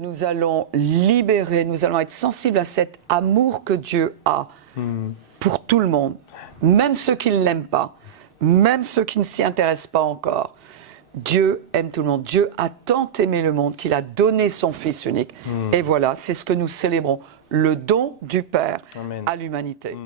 nous allons libérer, nous allons être sensibles à cet amour que Dieu a pour tout le monde, même ceux qui ne l'aiment pas, même ceux qui ne s'y intéressent pas encore. Dieu aime tout le monde. Dieu a tant aimé le monde qu'il a donné son Fils unique. Et voilà, c'est ce que nous célébrons, le don du Père Amen. à l'humanité.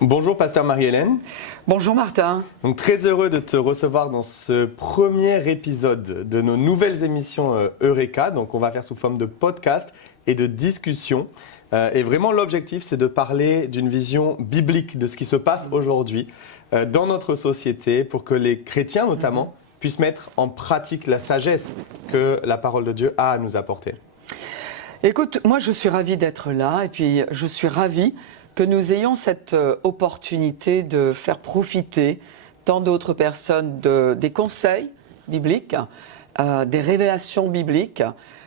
Bonjour Pasteur Marie-Hélène. Bonjour Martin. Donc très heureux de te recevoir dans ce premier épisode de nos nouvelles émissions Eureka. Donc on va faire sous forme de podcast et de discussion. Et vraiment l'objectif c'est de parler d'une vision biblique de ce qui se passe aujourd'hui dans notre société pour que les chrétiens notamment puissent mettre en pratique la sagesse que la parole de Dieu a à nous apporter. Écoute, moi je suis ravie d'être là et puis je suis ravie que nous ayons cette opportunité de faire profiter tant d'autres personnes des conseils bibliques, des révélations bibliques,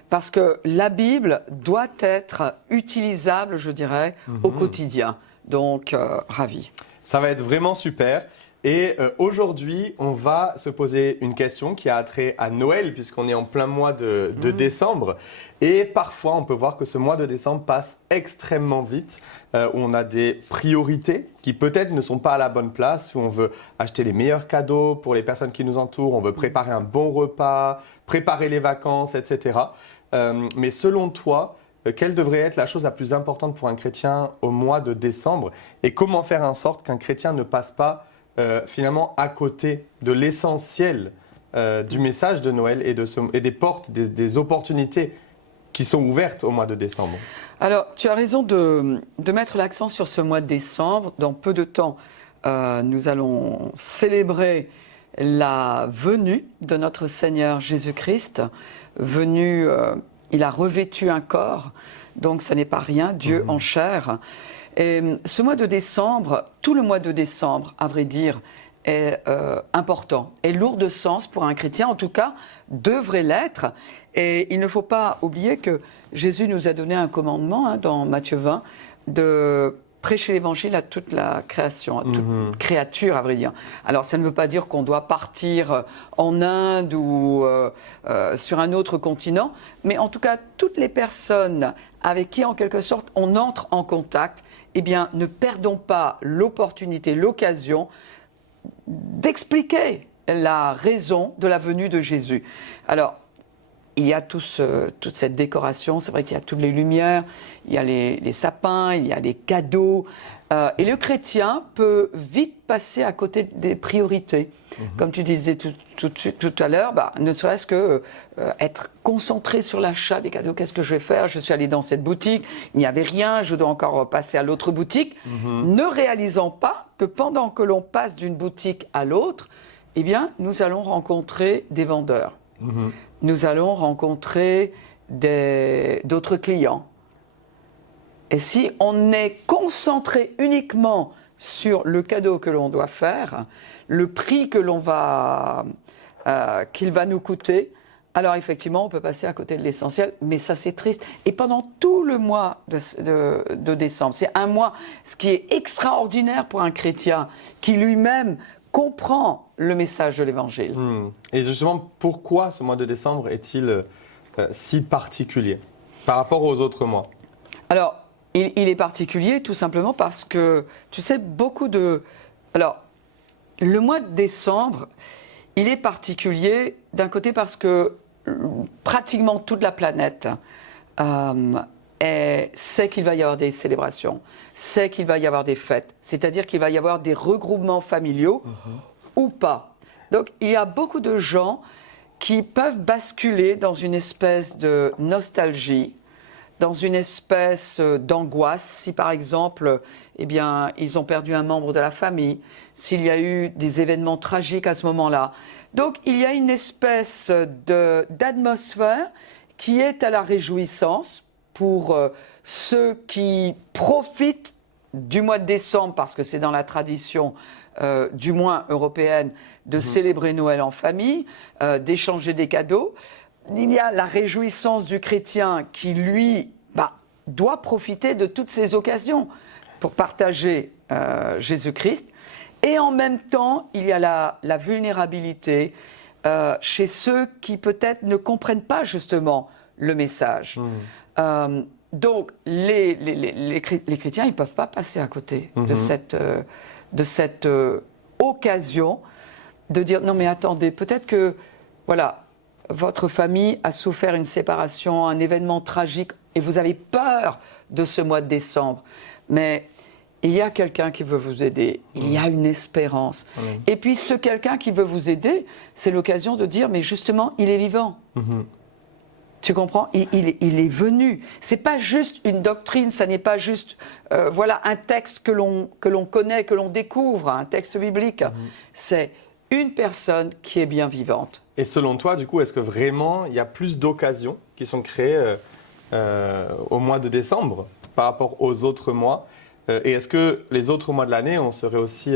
parce que la Bible doit être utilisable, je dirais, au quotidien. Donc, ravi. Ça va être vraiment super. Et aujourd'hui, on va se poser une question qui a trait à Noël, puisqu'on est en plein mois de décembre. Et parfois, on peut voir que ce mois de décembre passe extrêmement vite, où on a des priorités qui peut-être ne sont pas à la bonne place, où on veut acheter les meilleurs cadeaux pour les personnes qui nous entourent, on veut préparer un bon repas, préparer les vacances, etc. Mais selon toi, quelle devrait être la chose la plus importante pour un chrétien au mois de décembre? Et comment faire en sorte qu'un chrétien ne passe pas finalement à côté de l'essentiel du message de Noël et des portes, des opportunités qui sont ouvertes au mois de décembre? Alors, tu as raison de mettre l'accent sur ce mois de décembre. Dans peu de temps, nous allons célébrer la venue de notre Seigneur Jésus-Christ. Venu, il a revêtu un corps, donc ça n'est pas rien, Dieu en chair. Et ce mois de décembre, tout le mois de décembre, à vrai dire, est important, est lourd de sens pour un chrétien, en tout cas, devrait l'être. Et il ne faut pas oublier que Jésus nous a donné un commandement dans Matthieu 20 de prêcher l'évangile à toute la création, à toute créature, à vrai dire. Alors, ça ne veut pas dire qu'on doit partir en Inde ou sur un autre continent, mais en tout cas, toutes les personnes avec qui, en quelque sorte, on entre en contact, eh bien, ne perdons pas l'opportunité, l'occasion d'expliquer la raison de la venue de Jésus. Alors, il y a toute cette décoration, c'est vrai qu'il y a toutes les lumières, il y a les sapins, il y a les cadeaux, et le chrétien peut vite passer à côté des priorités. Comme tu disais tout à l'heure, ne serait-ce que être concentré sur l'achat des cadeaux. Qu'est-ce que je vais faire? Je suis allé dans cette boutique, il n'y avait rien, je dois encore passer à l'autre boutique, ne réalisant pas que pendant que l'on passe d'une boutique à l'autre, eh bien, nous allons rencontrer des vendeurs. Nous allons rencontrer d'autres clients. Et si on est concentré uniquement sur le cadeau que l'on doit faire, le prix que qu'il va nous coûter, alors effectivement, on peut passer à côté de l'essentiel, mais ça c'est triste. Et pendant tout le mois de décembre, c'est un mois, ce qui est extraordinaire pour un chrétien, qui lui-même comprend le message de l'Évangile. Et justement, pourquoi ce mois de décembre est-il si particulier par rapport aux autres mois? Alors, il est particulier tout simplement parce que, tu sais, Alors, le mois de décembre, il est particulier d'un côté parce que pratiquement toute la planète sait qu'il va y avoir des célébrations, sait qu'il va y avoir des fêtes, c'est-à-dire qu'il va y avoir des regroupements familiaux ou pas. Donc il y a beaucoup de gens qui peuvent basculer dans une espèce de nostalgie, dans une espèce d'angoisse, si par exemple, eh bien, ils ont perdu un membre de la famille, s'il y a eu des événements tragiques à ce moment-là. Donc il y a une espèce d'atmosphère qui est à la réjouissance pour ceux qui profitent du mois de décembre, parce que c'est dans la tradition du moins européenne, de célébrer Noël en famille, d'échanger des cadeaux. Il y a la réjouissance du chrétien qui, lui, doit profiter de toutes ces occasions pour partager Jésus-Christ. Et en même temps, il y a la vulnérabilité chez ceux qui peut-être ne comprennent pas justement le message. Donc, les chrétiens, ils ne peuvent pas passer à côté de cette occasion de dire, non mais attendez, peut-être que, voilà, votre famille a souffert une séparation, un événement tragique, et vous avez peur de ce mois de décembre. Mais il y a quelqu'un qui veut vous aider, il y a une espérance. Et puis ce quelqu'un qui veut vous aider, c'est l'occasion de dire, mais justement, il est vivant. Tu comprends ? Il est venu. C'est pas juste une doctrine, ça n'est pas juste voilà, un texte que l'on connaît, que l'on découvre, un texte biblique. C'est une personne qui est bien vivante. Et selon toi, du coup, est-ce que vraiment il y a plus d'occasions qui sont créées au mois de décembre par rapport aux autres mois ? Et est-ce que les autres mois de l'année, on serait aussi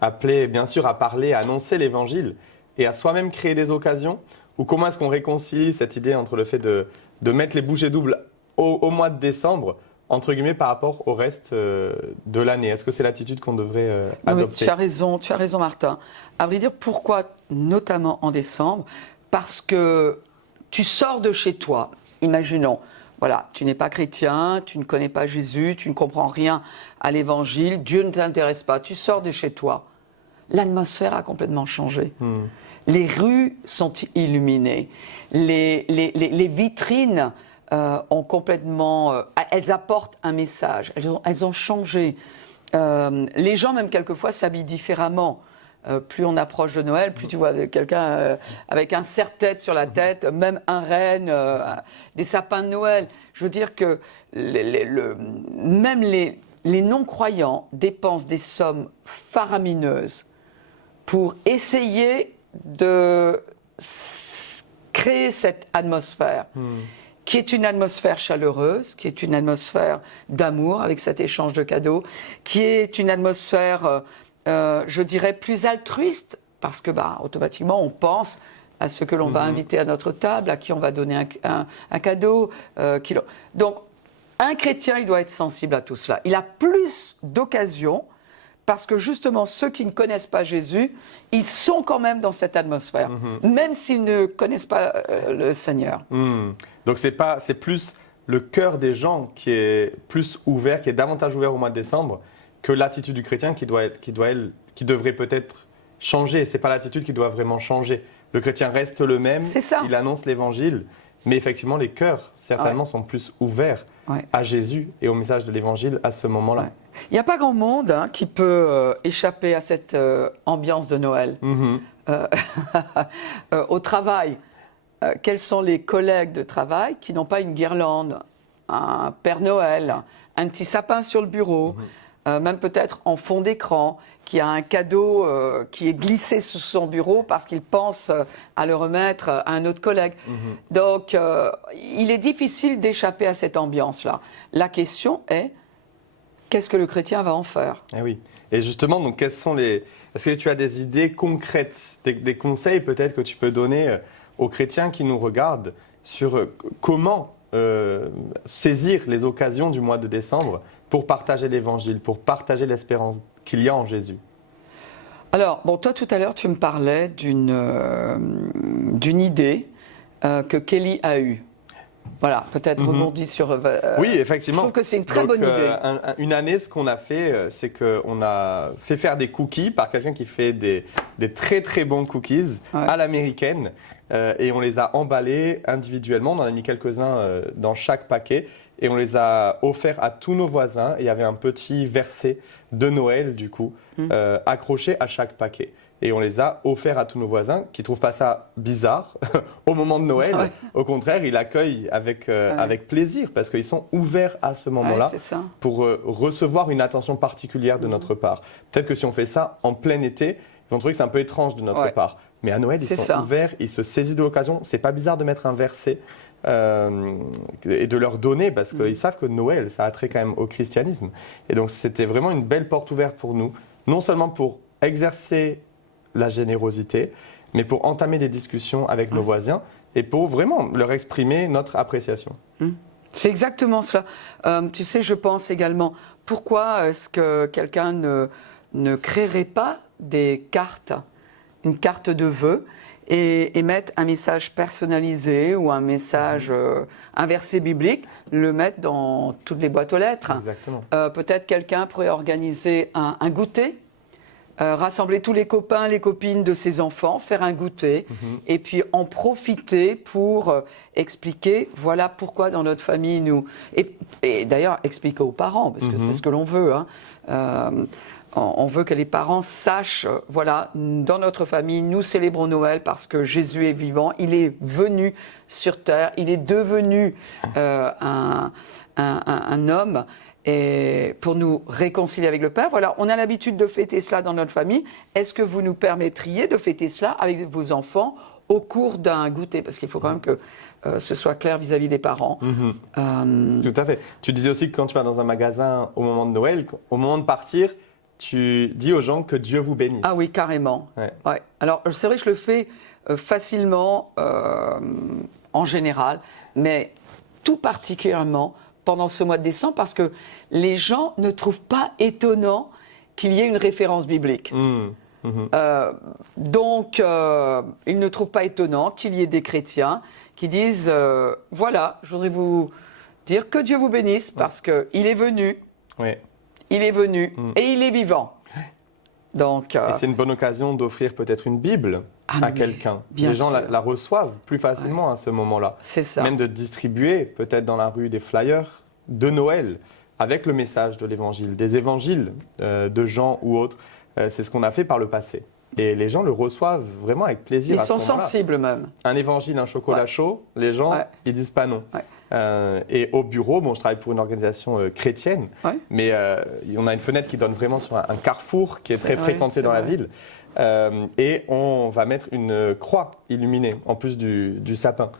appelé, bien sûr, à parler, à annoncer l'évangile et à soi-même créer des occasions ? Ou comment est-ce qu'on réconcilie cette idée entre le fait de mettre les bouchées doubles au mois de décembre, entre guillemets, par rapport au reste de l'année ? Est-ce que c'est l'attitude qu'on devrait adopter ? Tu as raison Martin. À vrai dire, pourquoi notamment en décembre ? Parce que tu sors de chez toi, imaginons, voilà, tu n'es pas chrétien, tu ne connais pas Jésus, tu ne comprends rien à l'évangile, Dieu ne t'intéresse pas, tu sors de chez toi. L'atmosphère a complètement changé. Les rues sont illuminées, les vitrines ont complètement... elles apportent un message, elles ont changé. Les gens, même quelquefois, s'habillent différemment. Plus on approche de Noël, plus tu vois quelqu'un avec un serre-tête sur la tête, même un renne, des sapins de Noël. Je veux dire que même les non-croyants dépensent des sommes faramineuses pour essayer de créer cette atmosphère qui est une atmosphère chaleureuse, qui est une atmosphère d'amour avec cet échange de cadeaux, qui est une atmosphère, je dirais, plus altruiste, parce que automatiquement on pense à ceux que l'on va inviter à notre table, à qui on va donner un cadeau. Donc un chrétien, il doit être sensible à tout cela. Il a plus d'occasions, parce que justement, ceux qui ne connaissent pas Jésus, ils sont quand même dans cette atmosphère, même s'ils ne connaissent pas le Seigneur. Donc c'est plus le cœur des gens qui est plus ouvert, qui est davantage ouvert au mois de décembre, que l'attitude du chrétien qui devrait peut-être changer. C'est pas l'attitude qui doit vraiment changer. Le chrétien reste le même, il annonce l'évangile, mais effectivement les cœurs certainement sont plus ouverts à Jésus et au message de l'évangile à ce moment-là. Il n'y a pas grand monde qui peut échapper à cette ambiance de Noël. Au travail, quels sont les collègues de travail qui n'ont pas une guirlande, un Père Noël, un petit sapin sur le bureau, même peut-être en fond d'écran, qui a un cadeau qui est glissé sous son bureau parce qu'il pense à le remettre à un autre collègue. Donc, il est difficile d'échapper à cette ambiance-là. La question est, qu'est-ce que le chrétien va en faire ? Eh oui. Et justement, donc, est-ce que tu as des idées concrètes, des conseils peut-être que tu peux donner aux chrétiens qui nous regardent sur comment saisir les occasions du mois de décembre pour partager l'évangile, pour partager l'espérance qu'il y a en Jésus ? Alors, toi tout à l'heure, tu me parlais d'une idée que Kelly a eue. Voilà, peut-être rebondir sur... oui, effectivement. Je trouve que c'est une très bonne idée. Une année, ce qu'on a fait, c'est qu'on a fait faire des cookies par quelqu'un qui fait des très très bons cookies à l'américaine. Et on les a emballés individuellement. On en a mis quelques-uns dans chaque paquet. Et on les a offerts à tous nos voisins. Et il y avait un petit verset de Noël, du coup, accroché à chaque paquet. Et on les a offerts à tous nos voisins qui ne trouvent pas ça bizarre au moment de Noël. Au contraire, ils l'accueillent avec plaisir parce qu'ils sont ouverts à ce moment-là pour recevoir une attention particulière de notre part. Peut-être que si on fait ça en plein été, ils vont trouver que c'est un peu étrange de notre part. Mais à Noël, ils sont ouverts, ils se saisissent de l'occasion. C'est pas bizarre de mettre un verset et de leur donner, parce qu'ils savent que Noël, ça a trait quand même au christianisme. Et donc c'était vraiment une belle porte ouverte pour nous, non seulement pour exercer la générosité, mais pour entamer des discussions avec nos voisins et pour vraiment leur exprimer notre appréciation. C'est exactement cela. Tu sais, je pense également, pourquoi est-ce que quelqu'un ne créerait pas des cartes, une carte de vœux, et mettre un message personnalisé ou un message, un verset biblique, le mettre dans toutes les boîtes aux lettres. Exactement. Peut-être quelqu'un pourrait organiser un goûter, rassembler tous les copains, les copines de ses enfants, faire un goûter, et puis en profiter pour expliquer, voilà pourquoi dans notre famille nous... Et d'ailleurs, expliquer aux parents, parce que c'est ce que l'on veut, hein. On veut que les parents sachent, voilà, dans notre famille, nous célébrons Noël parce que Jésus est vivant, il est venu sur terre, il est devenu un homme et pour nous réconcilier avec le Père. Voilà, on a l'habitude de fêter cela dans notre famille. Est-ce que vous nous permettriez de fêter cela avec vos enfants au cours d'un goûter? Parce qu'il faut quand même que ce soit clair vis-à-vis des parents. Tout à fait. Tu disais aussi que quand tu vas dans un magasin au moment de Noël, au moment de partir, tu dis aux gens que Dieu vous bénisse. Ah oui, carrément. Ouais. Ouais. Alors, c'est vrai que je le fais facilement en général, mais tout particulièrement pendant ce mois de décembre, parce que les gens ne trouvent pas étonnant qu'il y ait une référence biblique. Donc, ils ne trouvent pas étonnant qu'il y ait des chrétiens qui disent voilà, je voudrais vous dire que Dieu vous bénisse parce qu'il est venu. Oui. Il est venu et il est vivant. Donc, Et c'est une bonne occasion d'offrir peut-être une Bible à quelqu'un. Les gens la reçoivent plus facilement à ce moment-là. C'est ça. Même de distribuer peut-être dans la rue des flyers de Noël avec le message de l'Évangile, des évangiles de Jean ou autres. C'est ce qu'on a fait par le passé. Et les gens le reçoivent vraiment avec plaisir. Ils sont sensibles même. Un évangile, un chocolat chaud, les gens, ils disent pas non. Et au bureau, bon, je travaille pour une organisation chrétienne, mais on a une fenêtre qui donne vraiment sur un carrefour qui est très fréquenté dans la ville. Et on va mettre une croix illuminée en plus du sapin.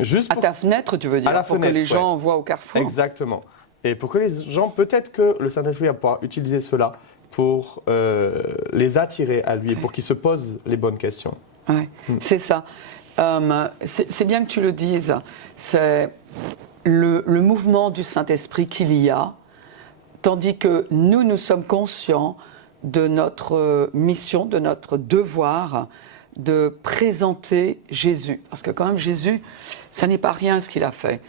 Juste à ta fenêtre, tu veux dire, pour que les gens voient au carrefour. Exactement. Et pour que les gens, peut-être que le Saint-Esprit va pouvoir utiliser cela pour les attirer à lui et pour qu'ils se posent les bonnes questions. Ouais, c'est ça. C'est bien que tu le dises. C'est le mouvement du Saint-Esprit qu'il y a, tandis que nous sommes conscients de notre mission, de notre devoir de présenter Jésus. Parce que quand même, Jésus, ça n'est pas rien ce qu'il a fait.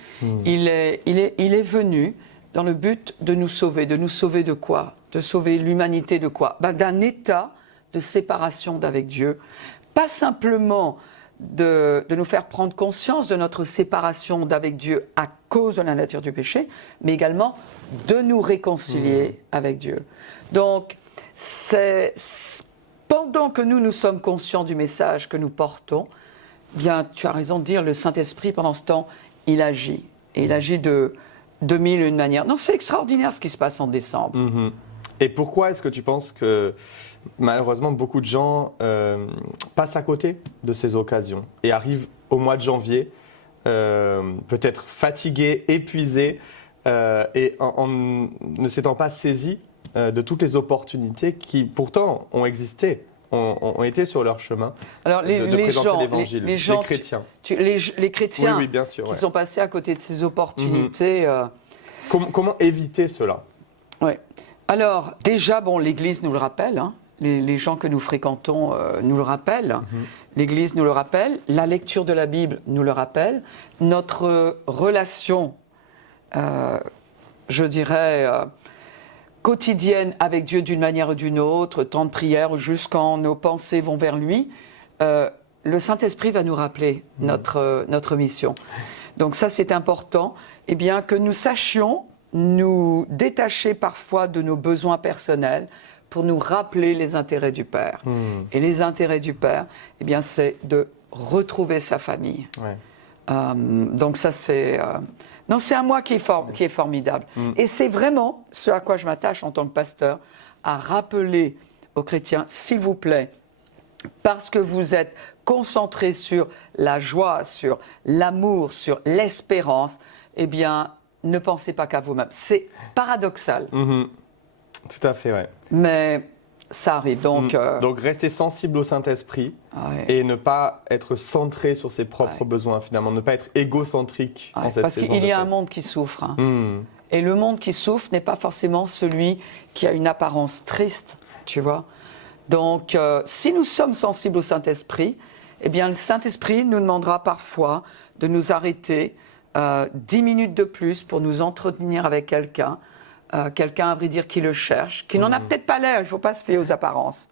Il est venu dans le but de nous sauver. De nous sauver de quoi? De sauver l'humanité de quoi? D'un état de séparation d'avec Dieu. Pas simplement de nous faire prendre conscience de notre séparation d'avec Dieu à cause de la nature du péché, mais également de nous réconcilier avec Dieu. Donc, pendant que nous sommes conscients du message que nous portons, bien, tu as raison de dire, le Saint-Esprit, pendant ce temps, il agit. Et il agit de mille et une manières. Non, c'est extraordinaire ce qui se passe en décembre. Et pourquoi est-ce que tu penses que malheureusement beaucoup de gens passent à côté de ces occasions et arrivent au mois de janvier peut-être fatigués, épuisés et en ne s'étant pas saisis de toutes les opportunités qui pourtant ont existé, ont été sur leur chemin. Alors de présenter l'Évangile, les chrétiens. Les chrétiens oui, bien sûr, qui sont passés à côté de ces opportunités. Comment éviter cela? Ouais. Alors, déjà, bon, l'Église nous le rappelle, hein. Les gens que nous fréquentons nous le rappellent, l'Église nous le rappelle, la lecture de la Bible nous le rappelle, notre relation, je dirais, quotidienne avec Dieu d'une manière ou d'une autre, temps de prière, juste quand nos pensées vont vers lui, le Saint-Esprit va nous rappeler notre mission. Donc ça, c'est important, eh bien, que nous sachions nous détacher parfois de nos besoins personnels pour nous rappeler les intérêts du Père. Et les intérêts du Père, eh bien, c'est de retrouver sa famille. Donc ça, c'est un mois qui est formidable. Et c'est vraiment ce à quoi je m'attache en tant que pasteur, à rappeler aux chrétiens, s'il vous plaît, parce que vous êtes concentré sur la joie, sur l'amour, sur l'espérance, eh bien, ne pensez pas qu'à vous-même. C'est paradoxal, Tout à fait, ouais. mais ça arrive. Donc, Donc rester sensible au Saint-Esprit ouais. et ne pas être centré sur ses propres besoins finalement, ne pas être égocentrique en cette Parce saison. qu'il y a un fête. monde qui souffre. Hein. Mm. Et le monde qui souffre n'est pas forcément celui qui a une apparence triste, tu vois. Donc, si nous sommes sensibles au Saint-Esprit, eh bien, le Saint-Esprit nous demandera parfois de nous arrêter 10 minutes de plus pour nous entretenir avec quelqu'un, quelqu'un à vrai dire qui le cherche, qui n'en a peut-être pas l'air, il ne faut pas se fier aux apparences.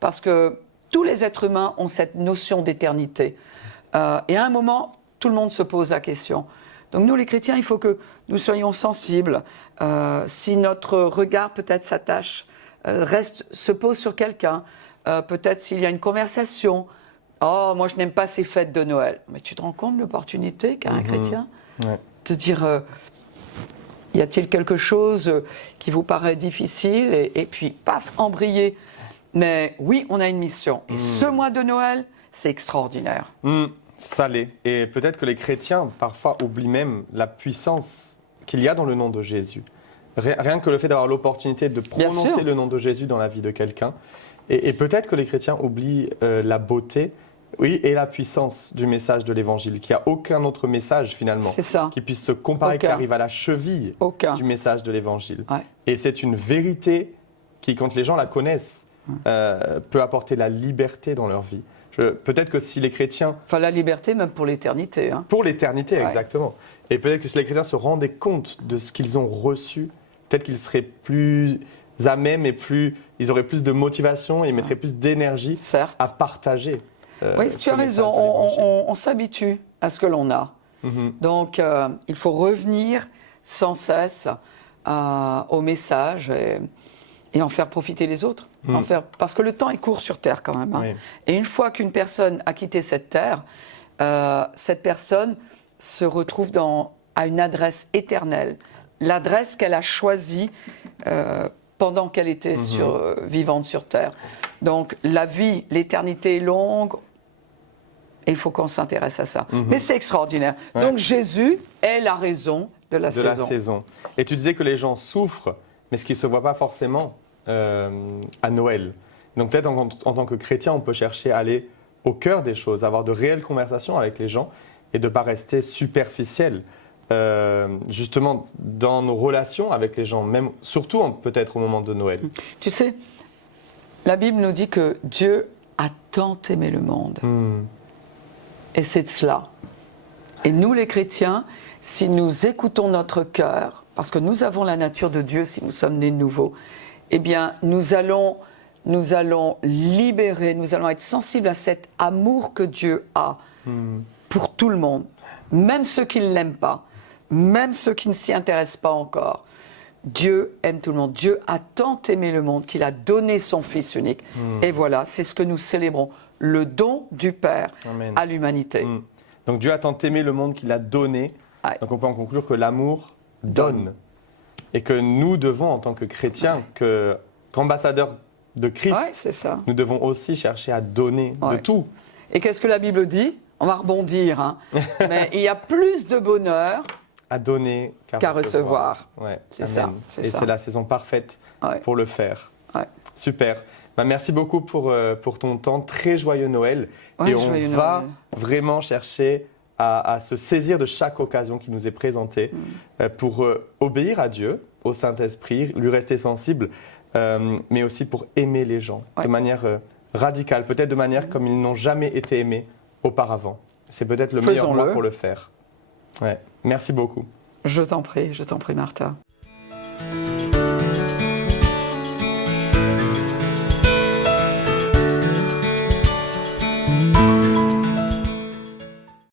Parce que tous les êtres humains ont cette notion d'éternité. Et à un moment, tout le monde se pose la question. Donc nous, les chrétiens, il faut que nous soyons sensibles. Si notre regard peut-être s'attache, se pose sur quelqu'un, peut-être s'il y a une conversation. Oh, moi je n'aime pas ces fêtes de Noël. Mais tu te rends compte de l'opportunité qu'a un chrétien de dire, y a-t-il quelque chose qui vous paraît difficile et puis paf, embrayer. Mais oui, on a une mission. Et ce mois de Noël, c'est extraordinaire. Ça l'est. Et peut-être que les chrétiens, parfois, oublient même la puissance qu'il y a dans le nom de Jésus. Rien que le fait d'avoir l'opportunité de prononcer le nom de Jésus dans la vie de quelqu'un. Et peut-être que les chrétiens oublient la beauté, oui, et la puissance du message de l'Évangile, qu'il n'y a aucun autre message, finalement, qui puisse se comparer, qui arrive à la cheville du message de l'Évangile. Ouais. Et c'est une vérité qui, quand les gens la connaissent, peut apporter la liberté dans leur vie. Peut-être que si les chrétiens... Enfin, la liberté, même pour l'éternité. Hein. Pour l'éternité, exactement. Et peut-être que si les chrétiens se rendaient compte de ce qu'ils ont reçu, peut-être qu'ils seraient plus à même et ils auraient plus de motivation et mettraient plus d'énergie à partager. Oui, tu as raison. On s'habitue à ce que l'on a. Donc, il faut revenir sans cesse au message et en faire profiter les autres. Parce que le temps est court sur Terre quand même. Hein. Oui. Et une fois qu'une personne a quitté cette Terre, cette personne se retrouve à une adresse éternelle. L'adresse qu'elle a choisie pendant qu'elle était vivante sur Terre. Donc la vie, l'éternité est longue. Et il faut qu'on s'intéresse à ça. Mais c'est extraordinaire. Ouais. Donc Jésus est la raison de la saison. Et tu disais que les gens souffrent, mais ce qui ne se voit pas forcément à Noël. Donc peut-être en tant que chrétien, on peut chercher à aller au cœur des choses, avoir de réelles conversations avec les gens et de ne pas rester superficiel. Justement, dans nos relations avec les gens, même, surtout peut-être au moment de Noël. Tu sais, la Bible nous dit que Dieu a tant aimé le monde. Et c'est de cela. Et nous, les chrétiens, si nous écoutons notre cœur, parce que nous avons la nature de Dieu si nous sommes nés de nouveau, eh bien, nous allons libérer, nous allons être sensibles à cet amour que Dieu a pour tout le monde, même ceux qui ne l'aiment pas, même ceux qui ne s'y intéressent pas encore. Dieu aime tout le monde. Dieu a tant aimé le monde qu'il a donné son Fils unique. Et voilà, c'est ce que nous célébrons, le don du Père à l'humanité. Donc Dieu a tant aimé le monde qu'il a donné. Donc on peut en conclure que l'amour donne. Et que nous devons, en tant que chrétiens, qu'ambassadeurs de Christ, nous devons aussi chercher à donner de tout. Et qu'est-ce que la Bible dit ? On va rebondir, hein. Mais il y a plus de bonheur à donner qu'à recevoir. Ouais, c'est ça. Et c'est la saison parfaite pour le faire. Super. Merci beaucoup pour ton temps. Très joyeux Noël. Et on va vraiment chercher à se saisir de chaque occasion qui nous est présentée pour obéir à Dieu, au Saint-Esprit, lui rester sensible, mais aussi pour aimer les gens de manière radicale, peut-être de manière comme ils n'ont jamais été aimés auparavant. C'est peut-être le meilleur mois pour le faire. Ouais. Merci beaucoup. Je t'en prie, Martha.